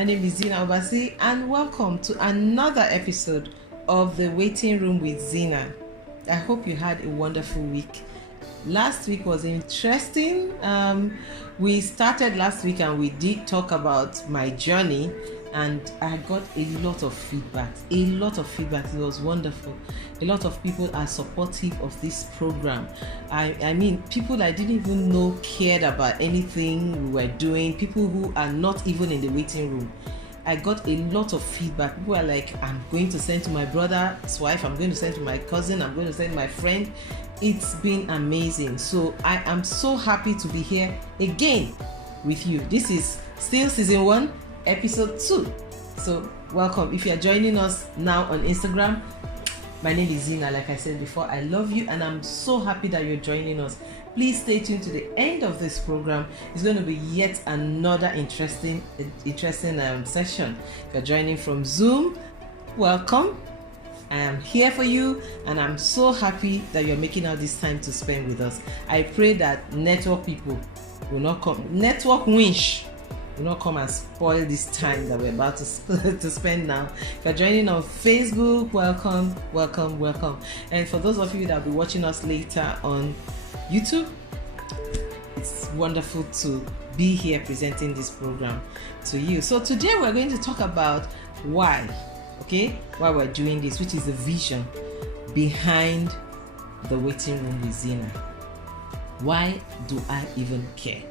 My name is Zyna, and welcome to another episode of The Waiting Room with Zyna. I hope you had a wonderful week. Last week was interesting. We started last week and we did talk about my journey, and I got a lot of feedback. It was wonderful. A lot of people are supportive of this program. I mean, people I didn't even know cared about anything we were doing, people who are not even in the waiting room. I got a lot of feedback. People are like, I'm going to send to my brother's wife, I'm going to send to my cousin, I'm going to send my friend. It's been amazing. So I am so happy to be here again with you. This is still season 1, episode 2. So welcome. If you are joining us now on Instagram, my name is Zyna. Like I said before, I love you and I'm so happy that you're joining us. Please stay tuned to the end of this program. It's going to be yet another interesting session. If you're joining from Zoom, welcome. I am here for you and I'm so happy that you're making out this time to spend with us. I pray that network people will not come, network winch will not come and spoil this time that we're about to spend now. If you're joining on Facebook, welcome. And for those of you that will be watching us later on YouTube, it's wonderful to be here presenting this program to you. So today we're going to talk about why we're doing this, which is the vision behind the waiting room with Zyna. Why do I even care?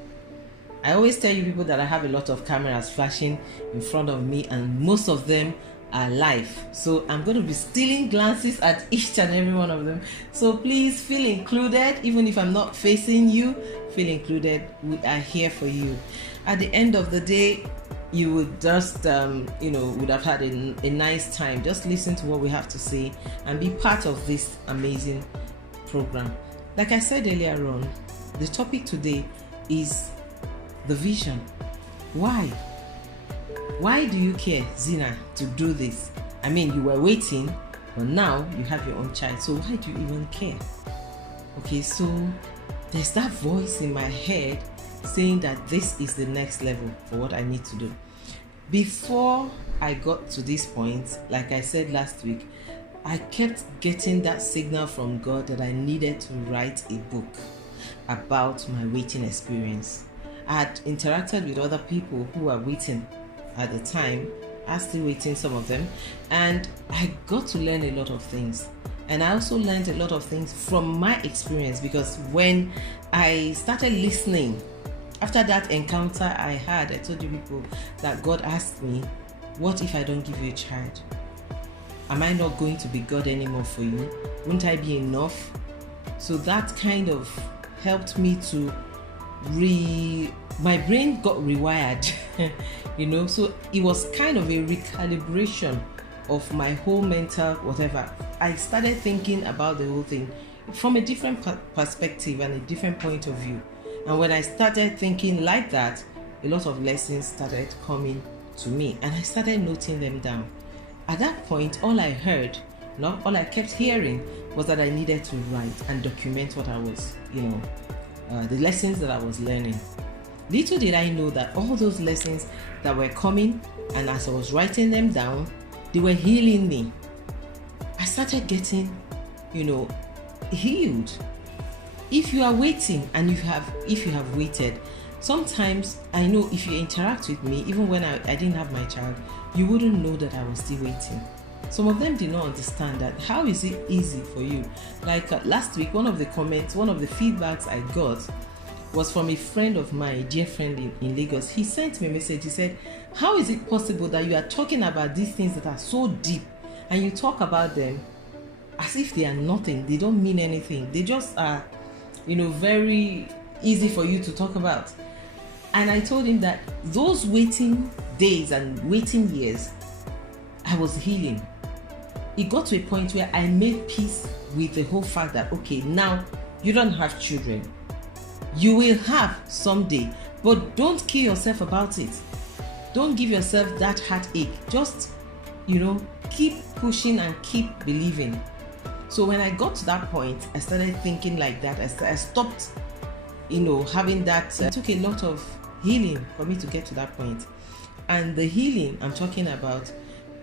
I always tell you people that I have a lot of cameras flashing in front of me and most of them are live. So I'm going to be stealing glances at each and every one of them. So please feel included. Even if I'm not facing you, feel included. We are here for you. At the end of the day, you would just, would have had a nice time. Just listen to what we have to say and be part of this amazing program. Like I said earlier on, the topic today is the vision. Why? Why do you care, Zyna, to do this? I mean, you were waiting, but now you have your own child. So why do you even care? Okay, so there's that voice in my head saying that this is the next level for what I need to do. Before I got to this point, like I said last week, I kept getting that signal from God that I needed to write a book about my waiting experience. I had interacted with other people who were waiting at the time. I was still waiting, some of them, and I got to learn a lot of things. And I also learned a lot of things from my experience, because when I started listening, after that encounter I had, I told you people that God asked me, what if I don't give you a child? Am I not going to be God anymore for you? Won't I be enough? So that kind of helped me to my brain got rewired, so it was kind of a recalibration of my whole mental whatever. I started thinking about the whole thing from a different perspective and a different point of view. And when I started thinking like that, a lot of lessons started coming to me and I started noting them down. At that point, all I kept hearing was that I needed to write and document what I was, the lessons that I was learning. Little did I know that all those lessons that were coming, and as I was writing them down, they were healing me. I started getting, healed. If you are waiting and if you have waited, sometimes I know if you interact with me, even when I didn't have my child, you wouldn't know that I was still waiting. Some of them did not understand that. How is it easy for you? Like last week, one of the feedbacks I got was from a friend of mine, a dear friend in Lagos. He sent me a message. He said, how is it possible that you are talking about these things that are so deep and you talk about them as if they are nothing? They don't mean anything. They just are, very easy for you to talk about. And I told him that those waiting days and waiting years, I was healing. It got to a point where I made peace with the whole fact that, okay, now you don't have children. You will have someday, but don't kill yourself about it. Don't give yourself that heartache. Just, keep pushing and keep believing. So when I got to that point, I started thinking like that. I stopped, having that. It took a lot of healing for me to get to that point. and the healing I'm talking about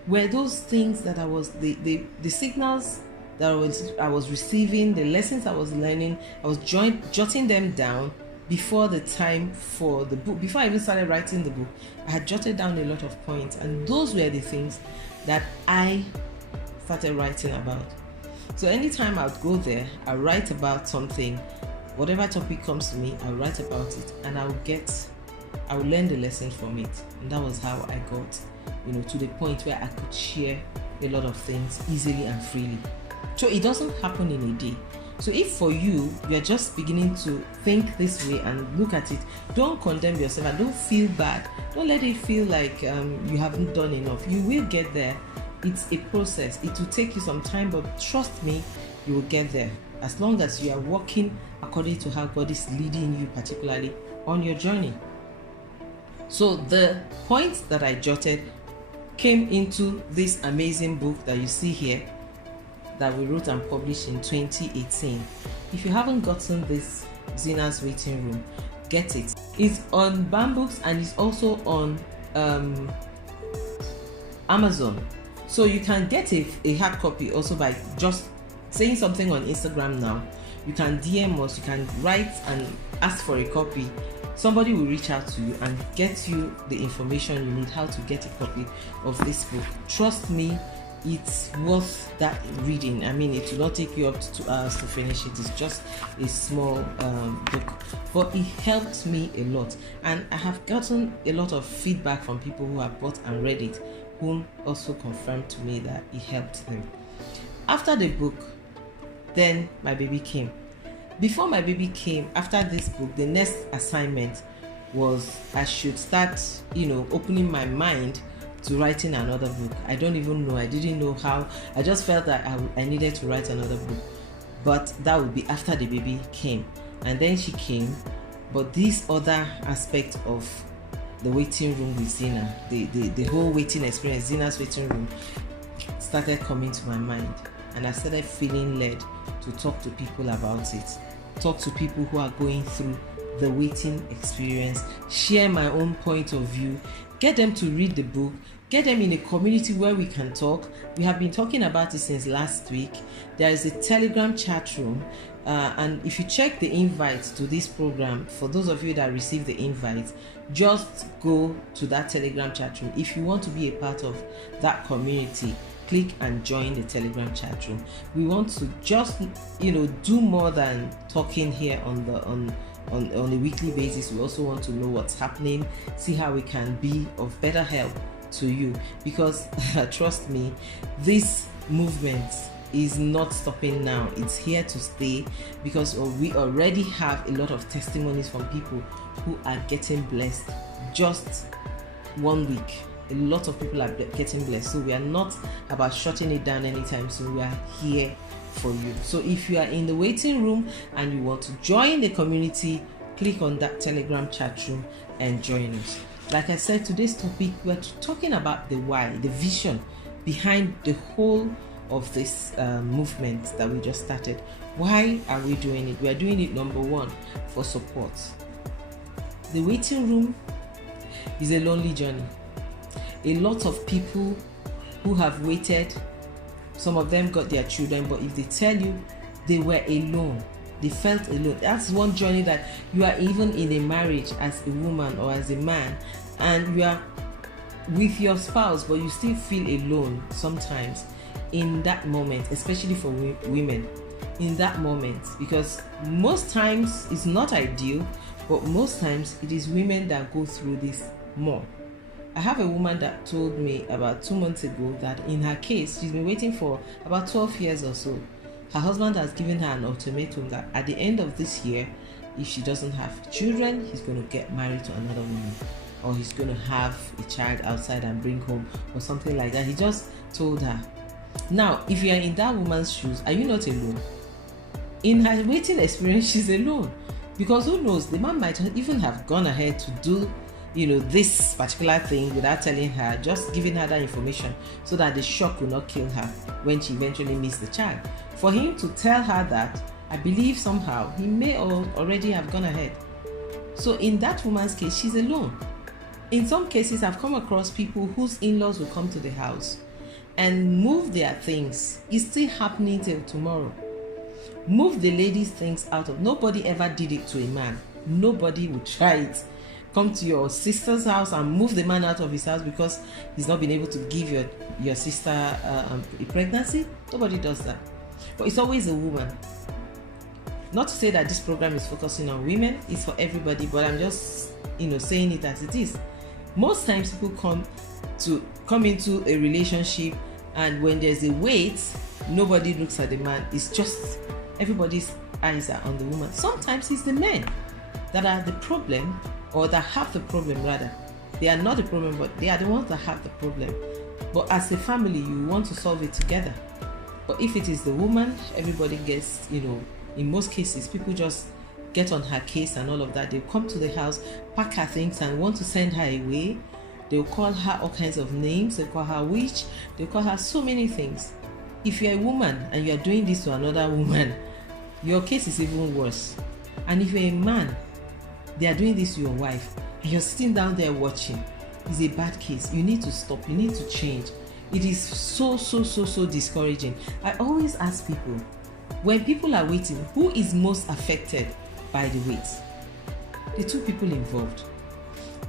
were those things that I was the signals that I was receiving, the lessons I was learning. I was jotting them down before the time for the book. Before I even started writing the book, I had jotted down a lot of points, and those were the things that I started writing about. So anytime I would go there, I write about something, whatever topic comes to me, I write about it, and I would learn the lesson from it. And that was how I got, to the point where I could share a lot of things easily and freely. So it doesn't happen in a day. So if for you, you're just beginning to think this way and look at it, don't condemn yourself and don't feel bad. Don't let it feel like you haven't done enough. You will get there. It's a process. It will take you some time, but trust me, you will get there. As long as you are walking according to how God is leading you, particularly on your journey. So the points that I jotted came into this amazing book that you see here, that we wrote and published in 2018. If you haven't gotten this Zyna's Waiting Room, get it. It's on Bambooks and it's also on Amazon. So you can get a hard copy also by just saying something on Instagram now. You can DM us, you can write and ask for a copy. Somebody will reach out to you and get you the information you need, how to get a copy of this book. Trust me, it's worth that reading. I mean, it will not take you up to 2 hours to finish it. It's just a small book, but it helped me a lot, and I have gotten a lot of feedback from people who have bought and read it, whom also confirmed to me that it helped them. After the book, then my baby came. Before my baby came, after this book, the next assignment was I should start, opening my mind to writing another book. I don't even know. I didn't know how. I just felt that I needed to write another book. But that would be after the baby came. And then she came. But this other aspect of the waiting room with Zyna, the whole waiting experience, Zyna's Waiting Room, started coming to my mind. And I started feeling led to talk to people about it. Talk to people who are going through the waiting experience, share my own point of view, get them to read the book, get them in a community where we can talk. We have been talking about it since last week. There is a Telegram chat room, and if you check the invites to this program, for those of you that received the invites, just go to that Telegram chat room. If you want to be a part of that community, click and join the Telegram chat room. We want to just do more than talking here on a weekly basis. We also want to know what's happening, see how we can be of better help to you, because trust me, this movement is not stopping now. It's here to stay, because we already have a lot of testimonies from people who are getting blessed just 1 week. A lot of people are getting blessed. So we are not about shutting it down anytime soon. We are here for you. So if you are in the waiting room and you want to join the community, click on that Telegram chat room and join us. Like I said, today's topic, we're talking about the why, the vision behind the whole of this movement that we just started. Why are we doing it? We are doing it, number one, for support. The waiting room is a lonely journey. A lot of people who have waited, some of them got their children, but if they tell you they were alone, they felt alone. That's one journey, that you are even in a marriage as a woman or as a man, and you are with your spouse, but you still feel alone sometimes in that moment, especially for women in that moment, because most times it's not ideal, but most times it is women that go through this more. I have a woman that told me about 2 months ago that in her case, she's been waiting for about 12 years or so. Her husband has given her an ultimatum that at the end of this year, if she doesn't have children, he's going to get married to another woman, or he's going to have a child outside and bring home, or something like that. He just told her. Now, if you are in that woman's shoes, are you not alone? In her waiting experience, she's alone, because who knows, the man might even have gone ahead to do this particular thing without telling her, just giving her that information so that the shock will not kill her when she eventually meets the child. For him to tell her that, I believe somehow he may already have gone ahead. So in that woman's case, she's alone. In some cases, I've come across people whose in-laws will come to the house and move their things. It's still happening till tomorrow. Move the lady's things out of. Nobody ever did it to a man. Nobody would try it. Come to your sister's house and move the man out of his house because he's not been able to give your sister a pregnancy. Nobody does that. But it's always a woman. Not to say that this program is focusing on women, it's for everybody, but I'm just saying it as it is. Most times people come into a relationship, and when there's a wait, nobody looks at the man. It's just everybody's eyes are on the woman. Sometimes it's the men that are the problem, or that have the problem rather. They are not the problem, but they are the ones that have the problem. But as a family, you want to solve it together. But if it is the woman, everybody gets, in most cases, people just get on her case and all of that. They'll come to the house, pack her things and want to send her away. They'll call her all kinds of names. They'll call her witch. They'll call her so many things. If you're a woman and you're doing this to another woman, your case is even worse. And if you're a man, they are doing this to your wife, and you're sitting down there watching, it's a bad case. You need to stop. You need to change. It is so discouraging. I always ask people, when people are waiting, who is most affected by the wait? The two people involved.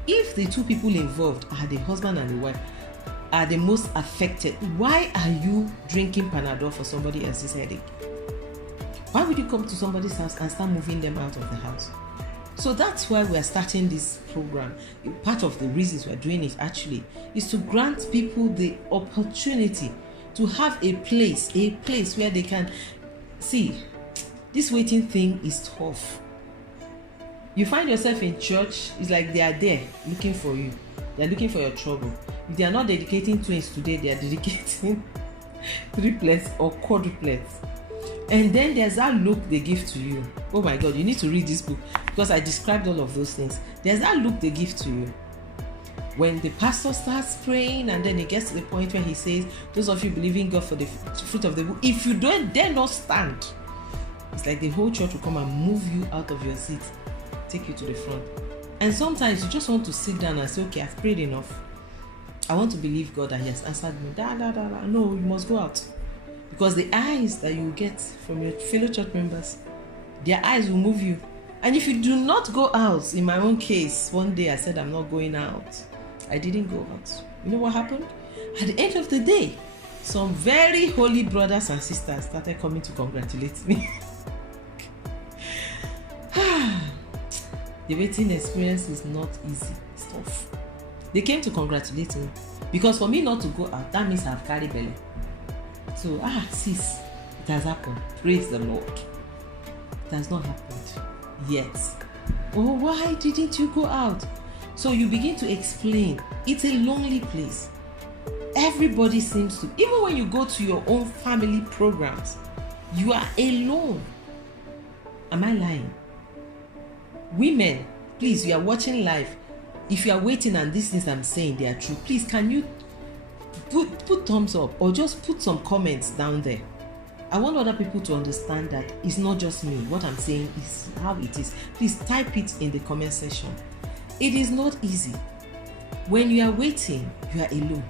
If the two people involved are the husband and the wife, are the most affected, why are you drinking Panadol for somebody else's headache? Why would you come to somebody's house and start moving them out of the house? So that's why we are starting this program. Part of the reasons we're doing it actually is to grant people the opportunity to have a place where they can see. This waiting thing is tough. You find yourself in church, it's like they are there looking for you. They are looking for your trouble. If they are not dedicating twins today, they are dedicating triplets or quadruplets. And then there's that look they give to you. Oh my God, you need to read this book because I described all of those things. There's that look they give to you. When the pastor starts praying and then he gets to the point where he says, those of you believing God for the fruit of the womb, if you don't dare not stand, it's like the whole church will come and move you out of your seat, take you to the front. And sometimes you just want to sit down and say, okay, I've prayed enough. I want to believe God that He has answered me. No, you must go out. Because the eyes that you get from your fellow church members, their eyes will move you. And if you do not go out, in my own case, one day I said I'm not going out. I didn't go out. You know what happened? At the end of the day, some very holy brothers and sisters started coming to congratulate me. The waiting experience is not easy. It's tough. They came to congratulate me because for me not to go out, that means I've carried belly. So, sis, it has happened. Praise the Lord. It has not happened yet. Oh, why didn't you go out? So you begin to explain. It's a lonely place. Everybody seems to, even when you go to your own family programs, you are alone. Am I lying? Women, please, you are watching live. If you are waiting and these things I'm saying, they are true, please, can you put thumbs up or just put some comments down there? I want other people to understand that it's not just me. What I'm saying is how it is. Please type it in the comment section. It is not easy. When you are waiting, you are alone.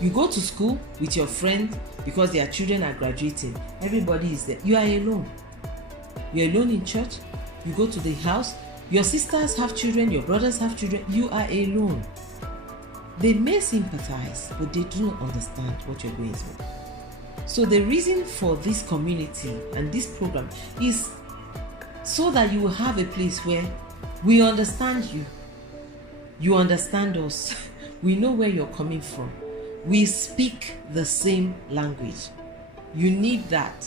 You go to school with your friend because their children are graduating. Everybody is there. You are alone. You're alone in church. You go to the house. Your sisters have children. Your brothers have children. You are alone. They may sympathize, but they do not understand what you're going through. So the reason for this community and this program is so that you will have a place where we understand you. You understand us. We know where you're coming from. We speak the same language. You need that.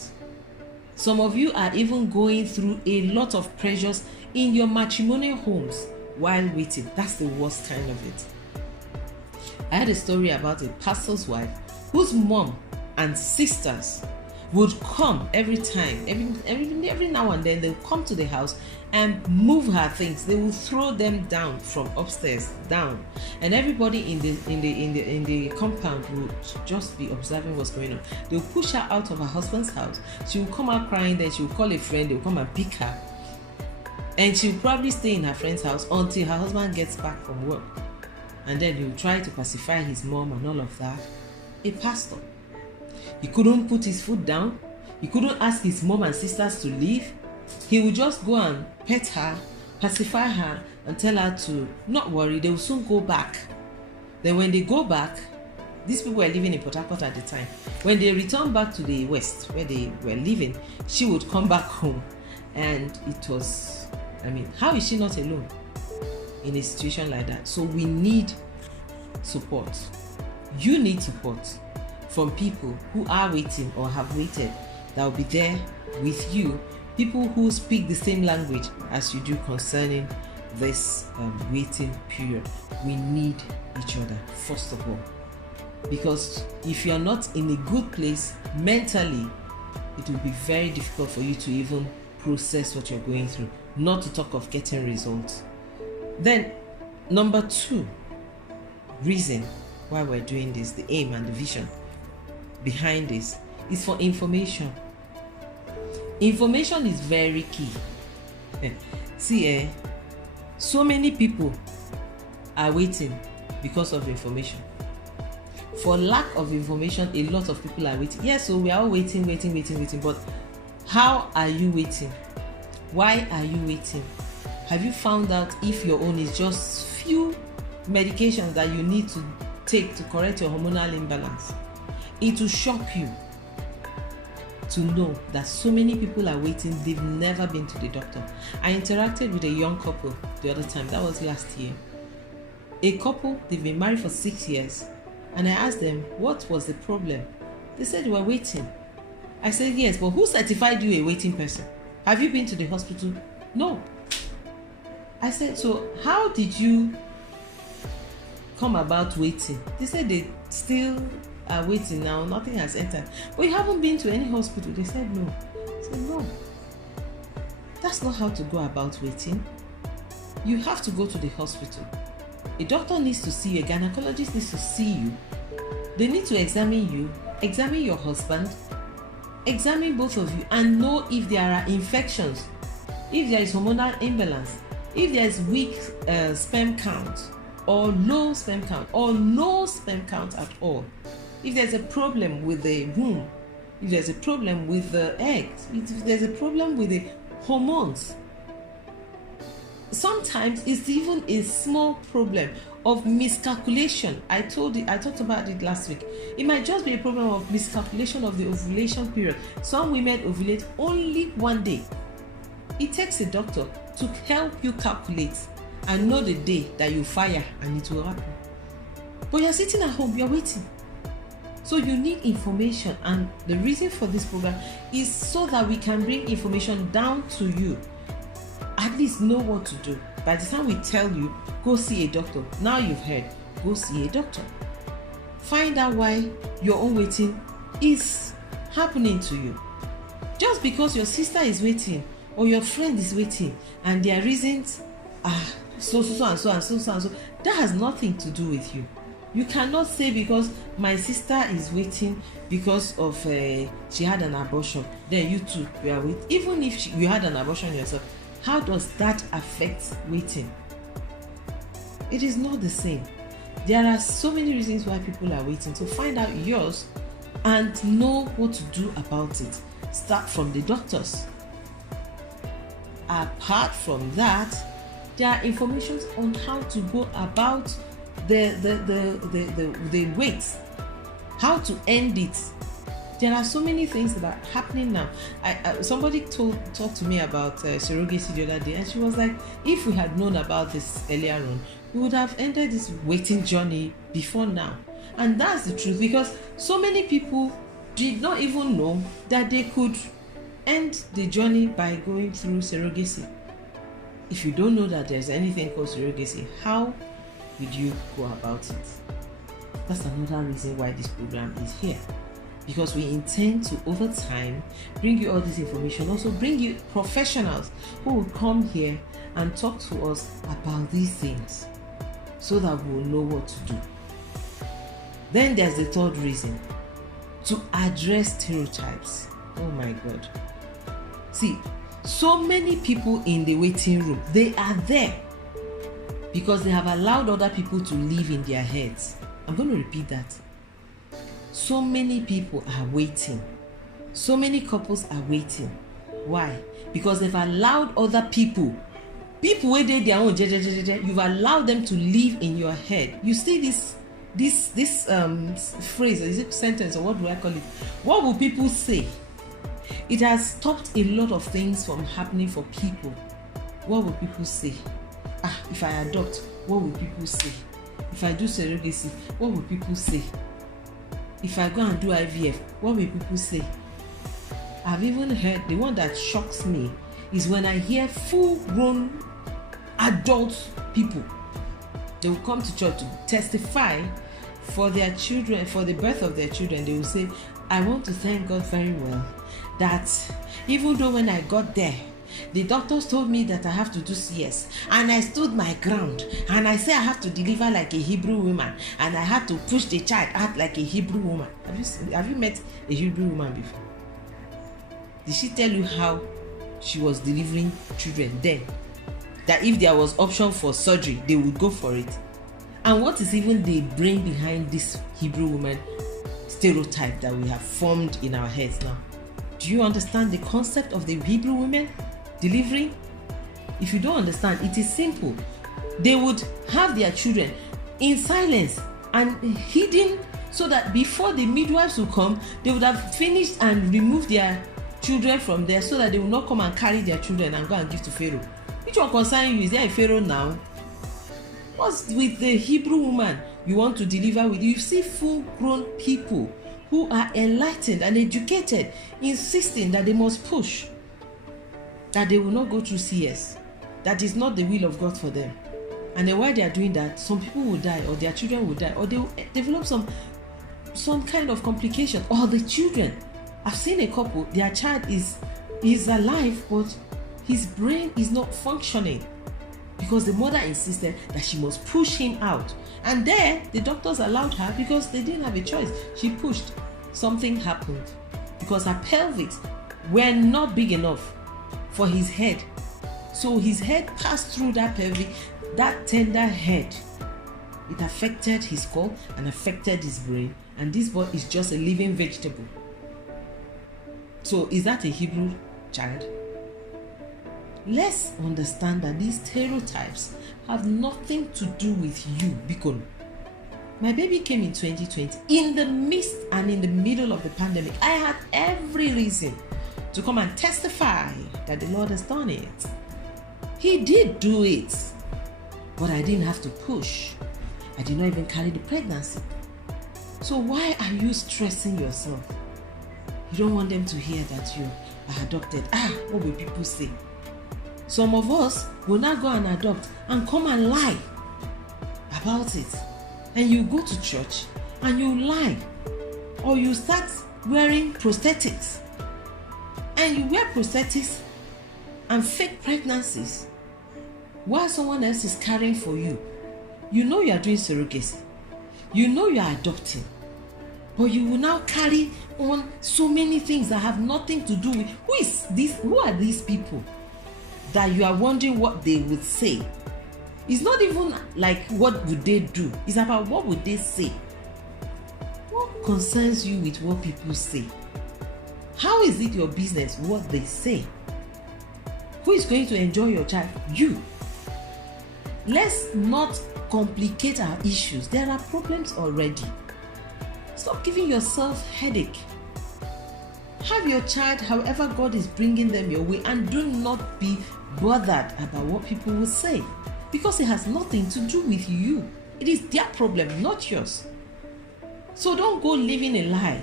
Some of you are even going through a lot of pressures in your matrimonial homes while waiting. That's the worst kind of it. I had a story about a pastor's wife whose mom and sisters would come every time, every now and then. They'll come to the house and move her things. They will throw them down from upstairs down, and everybody in the compound would just be observing what's going on. They'll push her out of her husband's house. She will come out crying. Then she will call a friend. They will come and pick her, and she'll probably stay in her friend's house until her husband gets back from work. and then he'll try to pacify his mom and all of that. A pastor. He couldn't put his foot down. He couldn't ask his mom and sisters to leave. He would just go and pet her, pacify her, and tell her to not worry, they will soon go back. Then when they go back, these people were living in Port Harcourt at the time. When they returned back to the West, where they were living, she would come back home. And it was, how is she not alone in a situation like that? So we need support. You need support from people who are waiting or have waited, that will be there with you. People who speak the same language as you do concerning this waiting period. We need each other, first of all. Because if you are not in a good place mentally, it will be very difficult for you to even process what you're going through, not to talk of getting results. Then, number 2 reason why we're doing this, the aim and the vision behind this, is for information. Information is very key. See, so many people are waiting because of information. For lack of information, a lot of people are waiting. Yes, so we are all waiting, but how are you waiting? Why are you waiting? Have you found out if your own is just few medications that you need to take to correct your hormonal imbalance? It will shock you to know that so many people are waiting. They've never been to the doctor. I interacted with a young couple the other time. That was last year. A couple, they've been married for 6 years. And I asked them, what was the problem? They said they were waiting. I said, yes, but who certified you a waiting person? Have you been to the hospital? No. I said, so how did you come about waiting? They said they still are waiting now. Nothing has entered. But you haven't been to any hospital? They said no. I said, no. That's not how to go about waiting. You have to go to the hospital. A doctor needs to see you. A gynecologist needs to see you. They need to examine you, examine your husband, examine both of you, and know if there are infections, if there is hormonal imbalance, if there is weak sperm count, or low sperm count, or no sperm count at all. If there's a problem with the womb, if there's a problem with the eggs, if there's a problem with the hormones. Sometimes it's even a small problem of miscalculation. I talked about it last week. It might just be a problem of miscalculation of the ovulation period. Some women ovulate only one day. It takes a doctor to help you calculate and know the day that you fire and it will happen. But you're sitting at home, you're waiting. So you need information, and the reason for this program is so that we can bring information down to you. At least know what to do. By the time we tell you, go see a doctor, now you've heard, go see a doctor. Find out why your own waiting is happening to you. Just because your sister is waiting or your friend is waiting and their reasons are so and so, that has nothing to do with you. You cannot say because my sister is waiting because of she had an abortion, then you too you are waiting. Even if you had an abortion yourself, how does that affect waiting? It is not the same. There are so many reasons why people are waiting. So find out yours and know what to do about it. Start from the doctors. Apart from that, there are information on how to go about the wait, how to end it. There are so many things that are happening now. Somebody talked to me about surrogacy the other day, and she was like, if we had known about this earlier on, we would have ended this waiting journey before now. And that's the truth, because so many people did not even know that they could end the journey by going through surrogacy. If you don't know that there's anything called surrogacy, how would you go about it? That's another reason why this program is here. Because we intend to, over time, bring you all this information. Also bring you professionals who will come here and talk to us about these things so that we will know what to do. Then there's the third reason, to address stereotypes. Oh my God. See, so many people in the waiting room, they are there because they have allowed other people to live in their heads. I'm going to repeat that. So many people are waiting. So many couples are waiting. Why? Because they've allowed other people where they their own, you've allowed them to live in your head. You see this phrase, is it sentence, or what do I call it? What will people say? It has stopped a lot of things from happening for people. What will people say? If I adopt, what will people say? If I do surrogacy, what will people say? If I go and do IVF, what will people say? I've even heard, the one that shocks me is when I hear full-grown adult people. They will come to church to testify for their children, for the birth of their children. They will say, I want to thank God very well that even though when I got there, the doctors told me that I have to do CS, and I stood my ground, and I said I have to deliver like a Hebrew woman, and I had to push the child out like a Hebrew woman. Have you met a Hebrew woman before? Did she tell you how she was delivering children then? That if there was option for surgery, they would go for it. And what is even the brain behind this Hebrew woman stereotype that we have formed in our heads now? Do you understand the concept of the Hebrew women delivering? If you don't understand, it is simple. They would have their children in silence and hidden, so that before the midwives would come, they would have finished and removed their children from there, so that they will not come and carry their children and go and give to Pharaoh. Which one concerns you? Is there a Pharaoh now? What's with the Hebrew woman you want to deliver with? You see full-grown people who are enlightened and educated insisting that they must push, that they will not go through CS. That is not the will of God for them. And then while they are doing that, some people will die, or their children will die, or they will develop some kind of complication, or the children. I've seen a couple, their child is alive, but his brain is not functioning because the mother insisted that she must push him out. And there, the doctors allowed her because they didn't have a choice. She pushed. Something happened because her pelvis were not big enough for his head. So his head passed through that pelvic, that tender head. It affected his skull and affected his brain. And this boy is just a living vegetable. So is that a Hebrew child? Let's understand that these stereotypes have nothing to do with you, Bikon. My baby came in 2020, in the midst and in the middle of the pandemic. I had every reason to come and testify that the Lord has done it. He did do it, but I didn't have to push. I did not even carry the pregnancy. So why are you stressing yourself? You don't want them to hear that you are adopted. What will people say? Some of us will not go and adopt and come and lie about it. And you go to church and you lie. Or you start wearing prosthetics. And you wear prosthetics and fake pregnancies while someone else is carrying for you. You know you are doing surrogacy. You know you are adopting. But you will now carry on so many things that have nothing to do with who is this? Who are these people that you are wondering what they would say? It's not even like what would they do. It's about what would they say. What concerns you with what people say? How is it your business what they say? Who is going to enjoy your child? You. Let's not complicate our issues. There are problems already. Stop giving yourself headache. Have your child however God is bringing them your way, and do not be bothered about what people will say, because it has nothing to do with you. It is their problem, not yours. So don't go living a lie.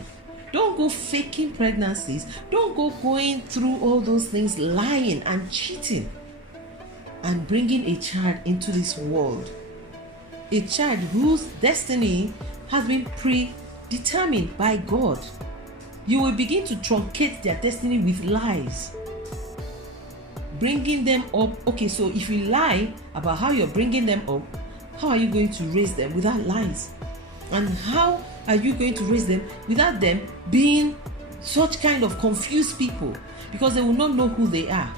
Don't go faking pregnancies. Don't go going through all those things, lying and cheating and bringing a child into this world. A child whose destiny has been predetermined by God. You will begin to truncate their destiny with lies. Bringing them up. Okay, so if you lie about how you're bringing them up, how are you going to raise them without lies? And how are you going to raise them without them being such kind of confused people? Because they will not know who they are.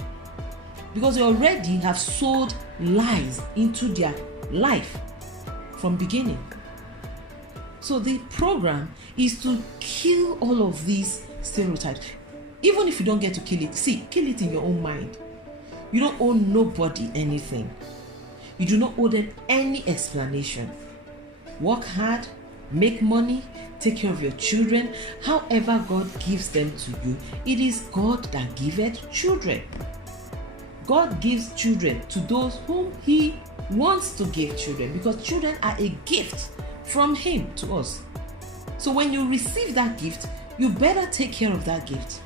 Because they already have sold lies into their life from beginning. So the program is to kill all of these stereotypes. Even if you don't get to kill it, kill it in your own mind. You don't owe nobody anything. You do not owe them any explanation. Work hard, make money, take care of your children. However God gives them to you, it is God that giveth children. God gives children to those whom He wants to give children, because children are a gift from Him to us. So when you receive that gift, you better take care of that gift.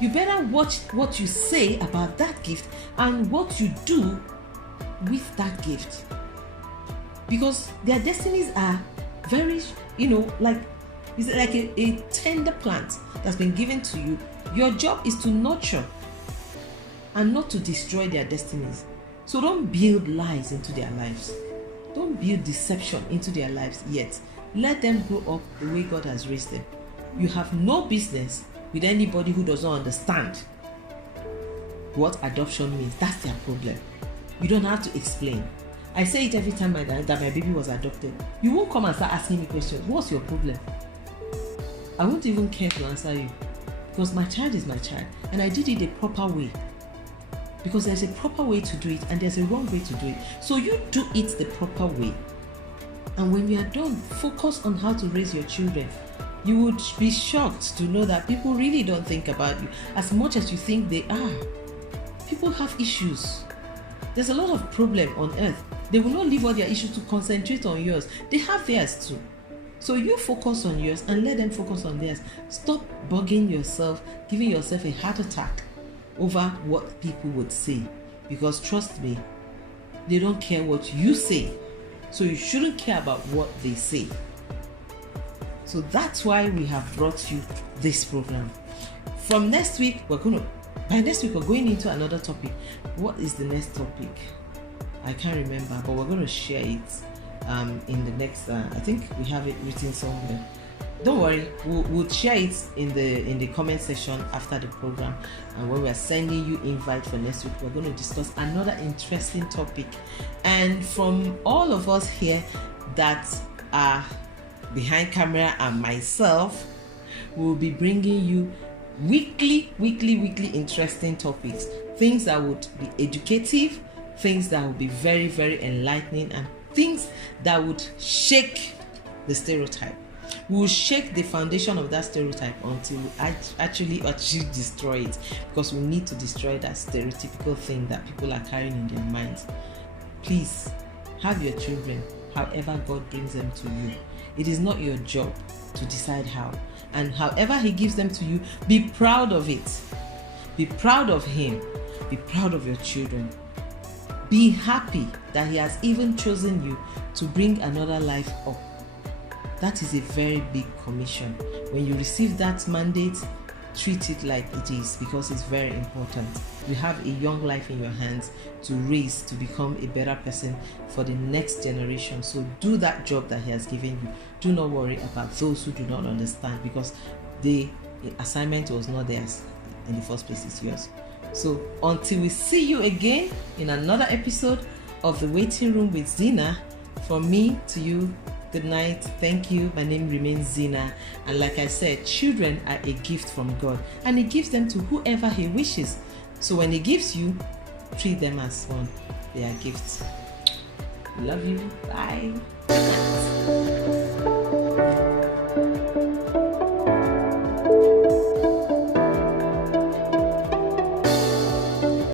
You better watch what you say about that gift and what you do with that gift, because their destinies are very, like a tender plant that's been given to you. Your job is to nurture and not to destroy their destinies. So don't build lies into their lives. Don't build deception into their lives yet. Let them grow up the way God has raised them. You have no business with anybody who does not understand what adoption means. That's their problem. You don't have to explain. I say it every time that my baby was adopted. You won't come and start asking me questions. What's your problem? I won't even care to answer you, because my child is my child, and I did it the proper way. Because there's a proper way to do it and there's a wrong way to do it. So you do it the proper way. And when you are done, focus on how to raise your children. You would be shocked to know that people really don't think about you as much as you think they are. People have issues. There's a lot of problem on earth. They will not leave all their issues to concentrate on yours. They have theirs too. So you focus on yours and let them focus on theirs. Stop bugging yourself, giving yourself a heart attack over what people would say. Because trust me, they don't care what you say. So you shouldn't care about what they say. So that's why we have brought you this program. From next week, we're going into another topic. What is the next topic? I can't remember, but we're going to share it in the next, I think we have it written somewhere. Don't worry, we'll share it in the comment section after the program. And when we are sending you invite for next week, we're going to discuss another interesting topic. And from all of us here that are behind camera and myself, we'll be bringing you weekly interesting topics, things that would be educative, things that would be very, very enlightening, and things that would shake the stereotype. We will shake the foundation of that stereotype until we actually destroy it, because we need to destroy that stereotypical thing that people are carrying in their minds. Please have your children however God brings them to you. It is not your job to decide how. And however He gives them to you, be proud of it. Be proud of Him. Be proud of your children. Be happy that He has even chosen you to bring another life up. That is a very big commission. When you receive that mandate, treat it like it is, because it's very important. You have a young life in your hands to raise to become a better person for the next generation. So do that job that He has given you. Do not worry about those who do not understand, because the assignment was not theirs in the first place, it's yours. So until we see you again in another episode of The Waiting Room with Zyna, from me to you, good night. Thank you. My name remains Zyna. And like I said, children are a gift from God, and He gives them to whoever He wishes. So when He gives you, treat them as one. They are gifts. Love you. Bye.